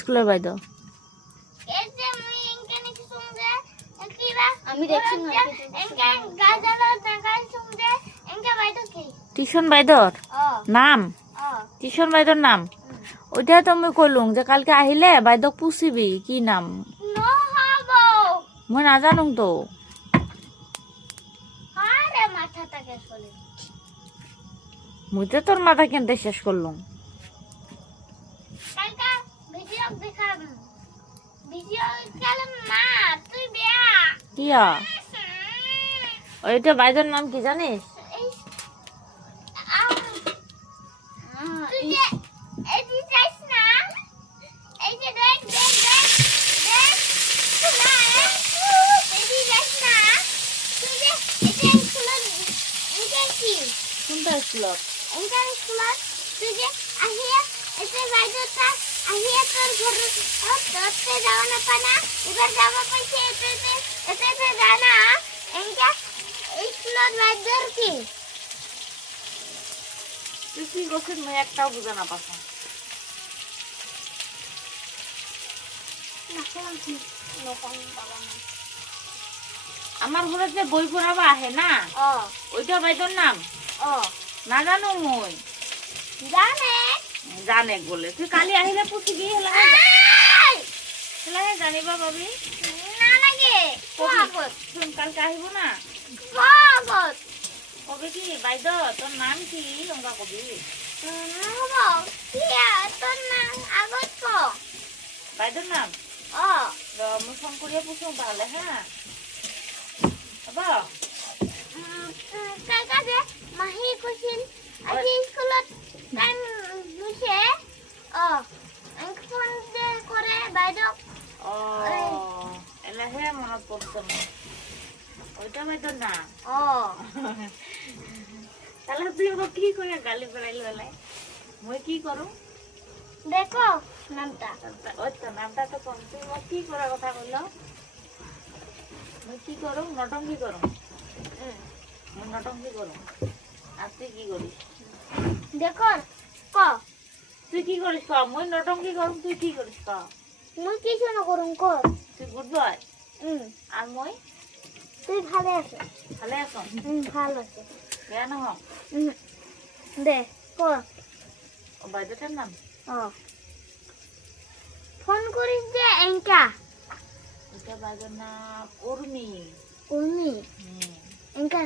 স্কুলের বাইদ? টিউশন বাইদর নাম? টিউশন বাইদর নাম ওইটা তো আমি কইলুম যে কালকে আহিলে বাইদক পুষিবি কি নাম মই না জানুম তো। মুই তো তোর মাথা কেনতে শেষ করলুম। কিয়া ওইটা বাইদের নাম কি জানিস? কোনটা স্কুলত? তুই যে আহিয়া এতে বাইদটা আহিয়া তোর ঘরে তোরতে যাওয়া না পানা এবার যাওয়া পাইছে এতে জানা এঙ্কা স্কুলত বাইদর কি তুই কি গোছের মই একটাও বুঝা না পাছ না কোন কি নকম বাবা না আমার ঘরে যে বই পড়াবা আহে না ওইটা বাইদর নাম না জানো মই জানে বলে তুই কালি আহিলে পুছিবি হেলা জানিবা ভাবি না লাগে শুন কালকে আহিব না কবে কি বাইদ তোর নাম কি আমরা কবি বাইদর নাম মই ফোন করিয়া পুছুম তাহলে হ্যাঁ মাহি কৈছিল আজি স্কুলত টাইম হৈছে ফোন কৰে বাইদেউ এলাহে মনত পড়ছে ওইটা বাইদর না তাহলে তুই কি করে গালি পেলাইল এলাই মই কি করু দেখো নামটা ওই তো নামটা তো কম তুই কি করার কথা কইল মই কি করু নটঙ্কি করু নটঙ্কি করু আর তুই কি করিস দেখো ক তুই কি করিস ক মই নটঙ্কি করুম তুই কি করিস ক মই কিছু না করুম ক তুই গুড বয় আর মই তুই ভালো আছিস ভালো আছে কেন হ দে ক ও বাইদটার নাম ফোন করিস যে এঙ্কা এটা বাইদর নাম উর্মি এঙ্কা